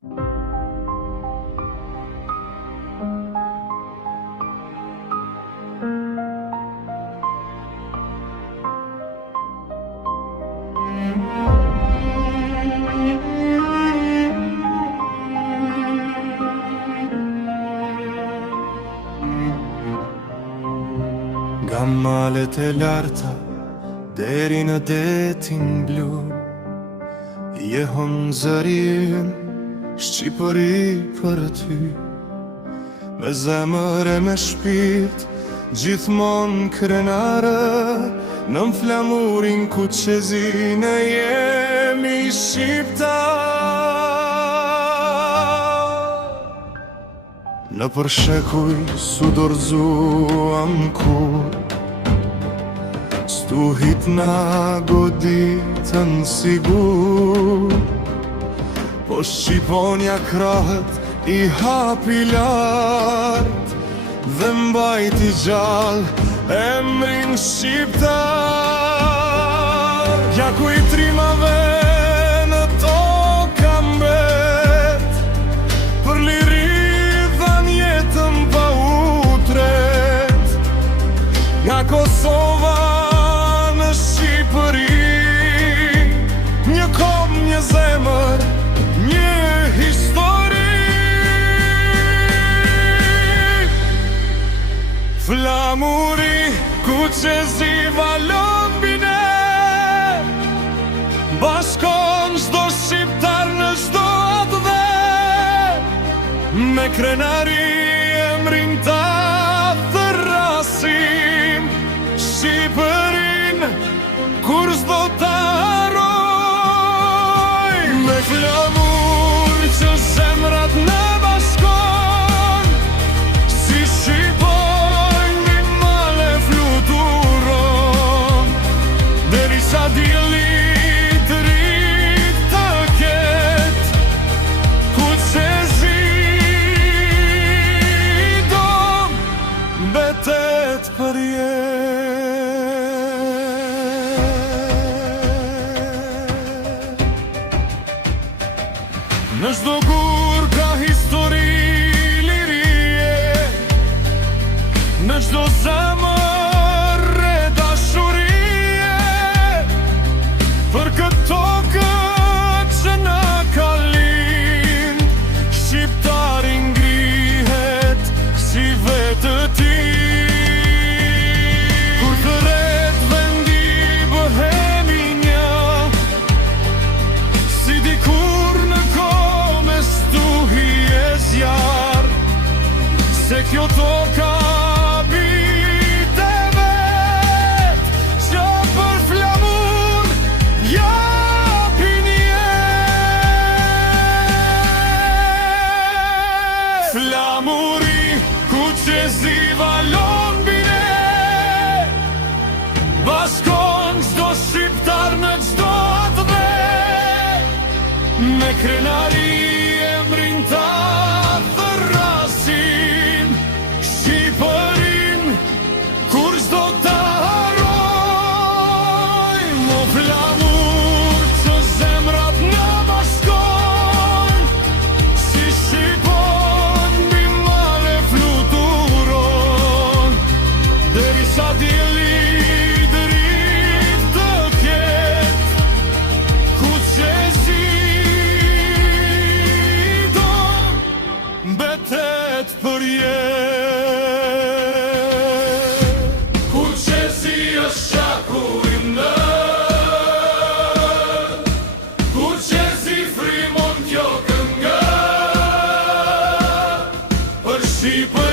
Nga malet e larta deri në detin blu, jehon zëri ynë, Shqipëri për ty. Me zemër e me shpirt, gjithmon krenare, nën flamurin ku qezine jemi shqiptar. Në përshekuj su dorzuam kur stuhit na goditën sigur, po Shqiponja krahët i hapi lart dhe mbajti gjallë emrin shqiptar. Ja ku i trimave në toka mbet, për liri dhan jetën pa utret. Nga Kosova në Shqipëri, një kom, një zemër, një histori. Flamuri ku qezi valon bine, bashkon çdo shqiptar në çdo atë dhe, me krenari emrin ta thrasim, Shqipërin kur s'do ta haroj. Me flamur që zemrat në bashkon, si shqipojnë një male fluturon, derisa dielli të rit të ket, ku qezi do mbetet për jetë. Në çdo gur ka histori lirie, në çdo zemër e dashurie, për këtë tokë që na ka lind, shqiptari ngrihet si vetë ti. Kur thret vendi bëhemi një, si dikur në kohë stuhi e zjar, se kjo toka bite vet, që për flamur japin jetë. Flamuri ku qezi valon bine, bashkon çdo shqiptar në çdo atë dhe, me krenari emrin ta thrasim, Shqipërin kur s'do ta haroj. Mo flamur që zemrat në bashkon, si shqipon mbi male fluturon, derisa dielli të rit të ket, ku qezi mbetet për jetë. Kur qezi është shaku i ndër, kur qezi frimon kjo këngë, për Shqipërinë